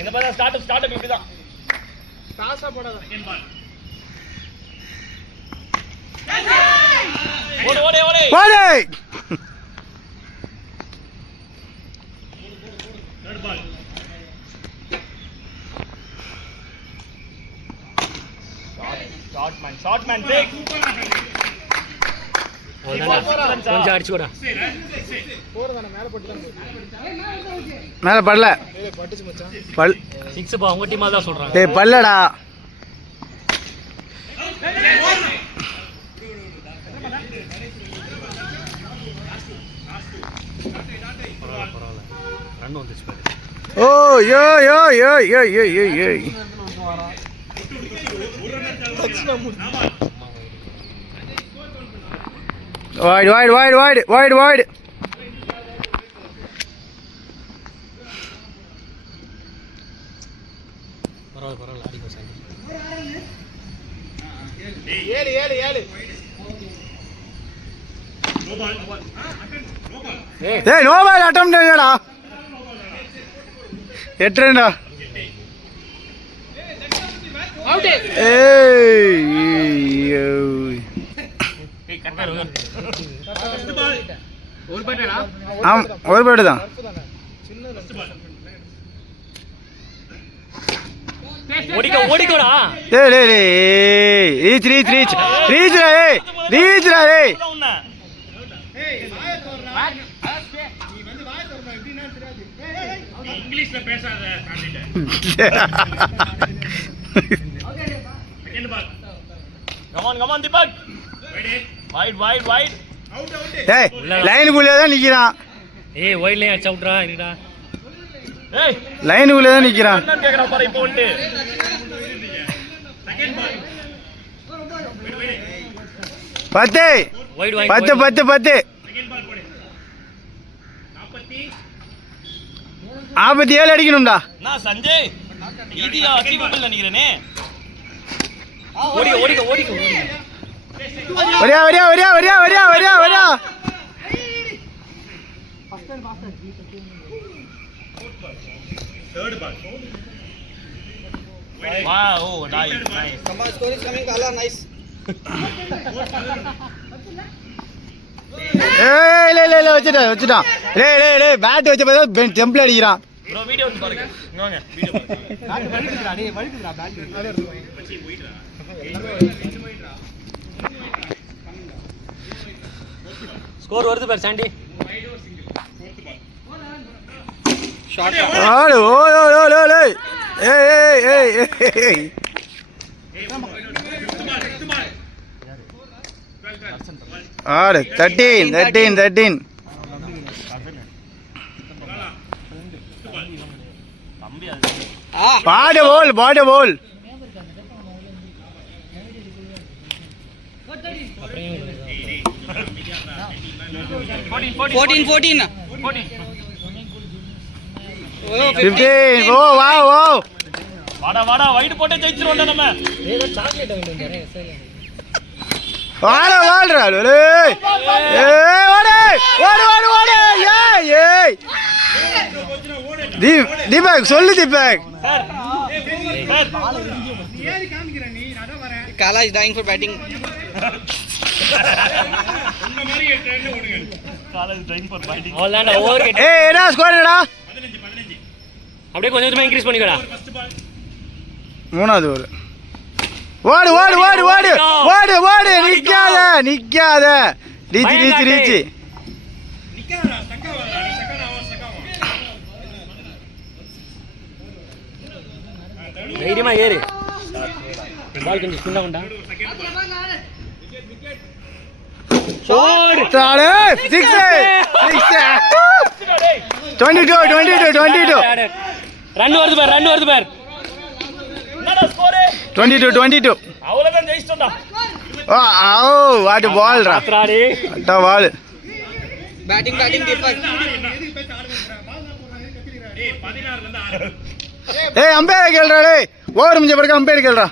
இந்த மாதிரி start up இப்படிதான் காசா போடாத. ஓடு ஓடு ஓடு ஓடு. Third ball. Short man take. கொஞ்சம் அடிச்சுடா. போறதானே மேல போட்டுதான். மேல படல. பட்டுச்சு மச்சான். பல் 6 பா உங்க டீமா தான் சொல்றாங்க. டேய் பல்லடா. பரவாயில்லை. ரன் வந்துச்சு பாரு. ஓ யோ யோ யோ யோ யோ யோ யோ. Wide, wide, wide, wide, wide, wide. பரவாயில்லை அடிக்கும் சார். ஏழு ஏய் நோ பால் அட்டெம்ப்ட் என்னடா? 8 ரன்டா. அவுட். ஏய் ஒரு பேட்டா. ஆம் ஒரு பேட் தான். ஓடிக்கோடா. டேய் டேய் டேய் ரீச் ரீச் ரீச் ரீச் ரா ஏய் ரீச் ரா ஏய். நீ வந்து வாய் தரணும் எப்படின்னா தெரியாது. இங்கிலீஷ்ல பேசாத காண்டிட்ட. Second ball. Come on Deepak. Wide. Out. டேய் லைனுக்குள்ளே தான் நிக்கிறான். ஏய் வைட் லைன் அடிச்சு அவுட்ரா இருடா. ஏய் லைனுக்குள்ளே தான் நிக்கிறான். என்ன கேக்குறா பாரு இப்போ வந்து. Second ball. 10 wide 10 10 10. Second ball போடு. 47 அடிக்கணும்டா. நான் சஞ்சய் ஈதியா அச்சீவபிள் நினைக்கிறேனே. ஓடிக்கோ. வரியா வரியா வரியா வரியா வரியா வரியா வரியா. Third ball. Wow, nice. Come on, score is coming. Allah, nice. ஏய் லே வச்சிட்டான். டேய் பேட் வச்ச பார்த்தா டெம்பிள் அடிக்கிறான். bro வீடியோ வந்து பாருங்க. இங்க வாங்க வீடியோ பாருங்க. பேட் வலிக்குதுடா டேய் வலிக்குதுடா பேட். வச்சி போயிடுடா. ஸ்கோர் வருது பாரு சாண்டி. Shot. ஆடு ஓ ஏய். ஆடு 13. தம்பி அது பாடு போல். Fourteen. 15. ஓ வாவ். வாடா வைட் போட்டு ஜெயிச்சிரோம்டா நம்ம. ஏதோ சாக்லேட் வாங்கிட்டு வந்தாரே சரி. வாடா டேய். ஏய் ஓடு. ஏய். தீபக் சொல்லு Deepak. Sir Kala is dying for batting. இந்த மாதிரி ட்ரெண்ட் ஓடுங்க. College train for fighting. அவ்வளவுதான்டா ஓவர் கேட். ஏய் என்ன ஸ்கோர் என்னடா? 15. அப்படியே கொஞ்சம் கொஞ்சமா இன்க்ரீஸ் பண்ணிக்கடா. First ball. மூணாவது ஓவர். ஓடு நிக்காத. ரீச். நிக்காதடா சக்கவா சக்கவா. தைரியமா ஏறு. பால் கொஞ்சம் ஸ்பின் ஆகும்டா. ஷாட். 22. ரன் வருது பார். என்னடா ஸ்கோர்? 22. அவ்வளவுதான் ஜெயிச்சிட்டோம்டா. What ball raw. அத்ராடி. Atta ball. Batting Deepak. ஏய் 16 ல இருந்து 6. ஏய் அம்பையர் கேளுடா டேய். ஓவர் முடிஞ்ச பிறகு அம்பையர் கேளுடா.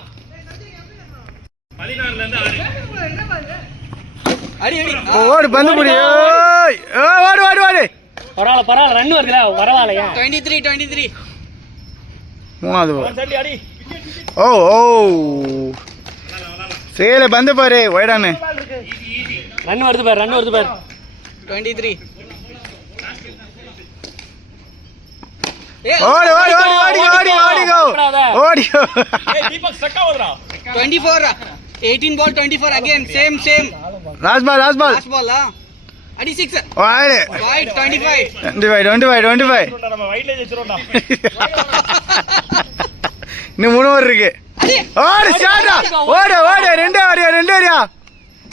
16 ல இருந்து 6. அடி. ஓடு பந்து புடி. ஓய் ஓடு ஓடு ஓடு. பரவாயில்ல ரன் வருதுல பரவாயில்லையா. 23. மூணாவது ball. சண்டி அடி. ஓ ஓ சேல பந்து பாரு வைடானு. ரன் வருது பாரு 23. ஓடு ஓடு ஓடு ஓடி ஓடி ஓடிகோ ஓடிகோ. ஏய் தீபக் ஸ்டக் ஆகுதுடா. 24. 18 ball 24 again. Same. Last ball Last ball. Adi 6. ஓடு. Wide 25. 25. நம்ம வைட்ல ஜெயிச்சிரோம்டா. இன்னும் 3 ஓவர் இருக்கு. ஓடு ஸ்டார்டா. ஓடு ஓடு ரெண்டு ஏரியா.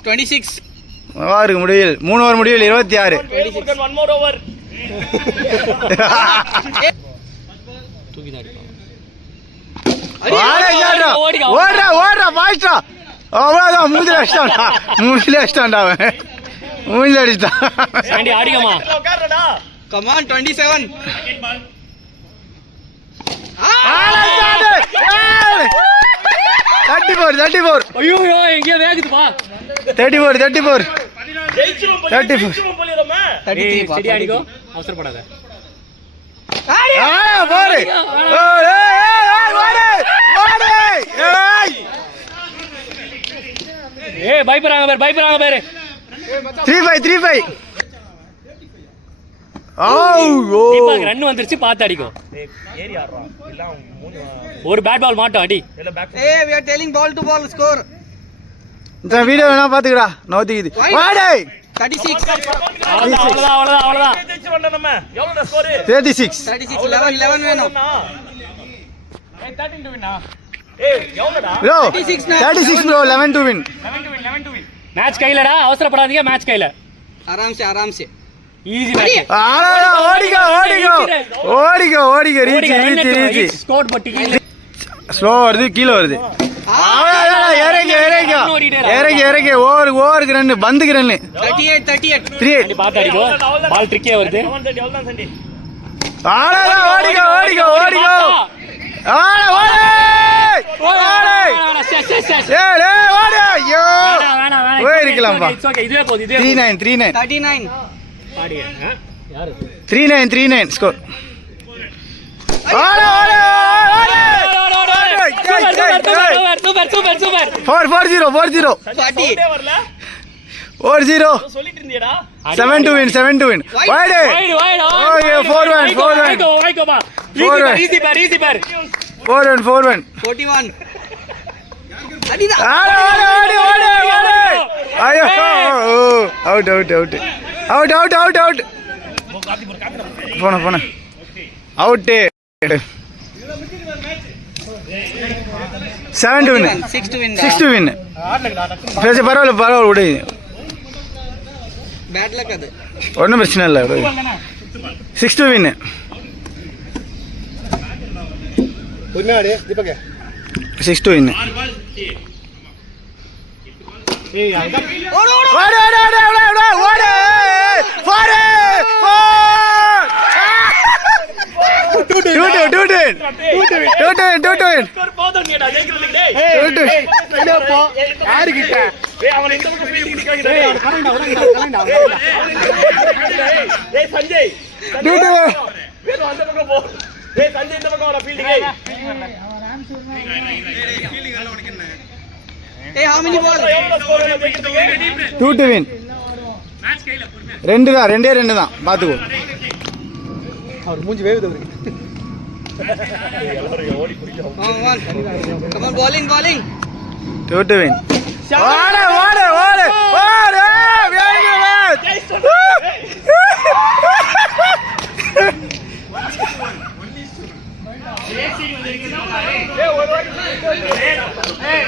26. ஓவருக்கு முடியல 3 ஓவர் முடியல 26. Velmurugan one more over. தூக்கி தான் அடிப்பான். ஓடுறா ஓடுறா பாஸ்டா. அவ்வளோதான் மூஞ்சில அடிச்சிட்டான்டா அவன். மூஞ்சில அடிச்சிட்டான். சாண்டி ஆடிக்கமா. உட்காருடா. Come on 27. Second ball. 34. ஐயோ எங்கேயோ வேகுதுப்பா. 34. ஜெயிச்சிரோம் 34. போலிரமா. 33. சரி அடிக்கோ அவசரப்படாத. போடு. ஓடு. ஏய் பயப்படுறாங்க பாரு. 35. தீபக் ரன் வந்துருச்சு பார்த்து அடிக்கோ. ஏறி ஆடுறான். எல்லாம் ஒரு பேட் பால் மாட்டோம் அடி. இல்ல back. Hey, we are telling ball to ball score. இந்த வீடியோ வேணா பாத்துக்கடா. நோத்திக்குது. வாடே. 36. அவ்வளவுதான். ஜெயிச்சிரோம்டா நம்ம. எவ்வளவுடா ஸ்கோர்? 36. 36. 11 வேணும். ஏய் 13 டு வின்னா. ஏய் எவ்வளவுடா? bro 36 36 bro 11 to win. 11 to win. Match கையிலடா அவசரப்படாதீங்க மேட்ச் கையில. आराम से ஈஸி மேட்ச். ஓடிக்கோ ரீச். ஸ்கோர் போட்டிங்க. ஸ்லோ வருது கீழ வருது. இறங்கி ஓவருக்கு ரன் பந்துக்கு ரன். 38. 38. பார்த்து அடிக்கோ. பால் ட்ரிக்கே வருது. எவ்வளவுதான் சண்டி? ஓடிக்கோ போயிருக்கலாம்ப்பா. 39. 39 ஸ்கோர். சூப்பர் 40. 40. 40. சொல்லிட்டு இருந்தியடா. 7 to win. Wide. Okay, 4-1. Easy bar. 4-1. 41. அடிடா. ஐயோ அவுட். போன out. 7 to win. 6 to win. 6 to win. பரவாயில்ல விடு. பேட் லக் அது. ஒன்றும் பிரச்சனை இல்லை. 6 to win. 6 to win. Score போதும்டா ஜெயிக்கிறதுக்கு டேய். யாருக்கிட்ட டேய் அவன் இந்த பக்கம் ஃபீல்டிங் நிக்காங்க. டேய் சஞ்சய். வேற அந்த பக்கம் போ. டேய் சஞ்சய் இந்த பக்கம் வர fielding. Hey, how many balls? எவ்வளவு ஸ்கோர் ஜெயிக்கிறதுக்கு? 2 to win. ரெண்டு தான் பாத்துக்கோ. அவர் மூஞ்சி வேவுது அவருக்கு. Come on, bowling. 2 to win.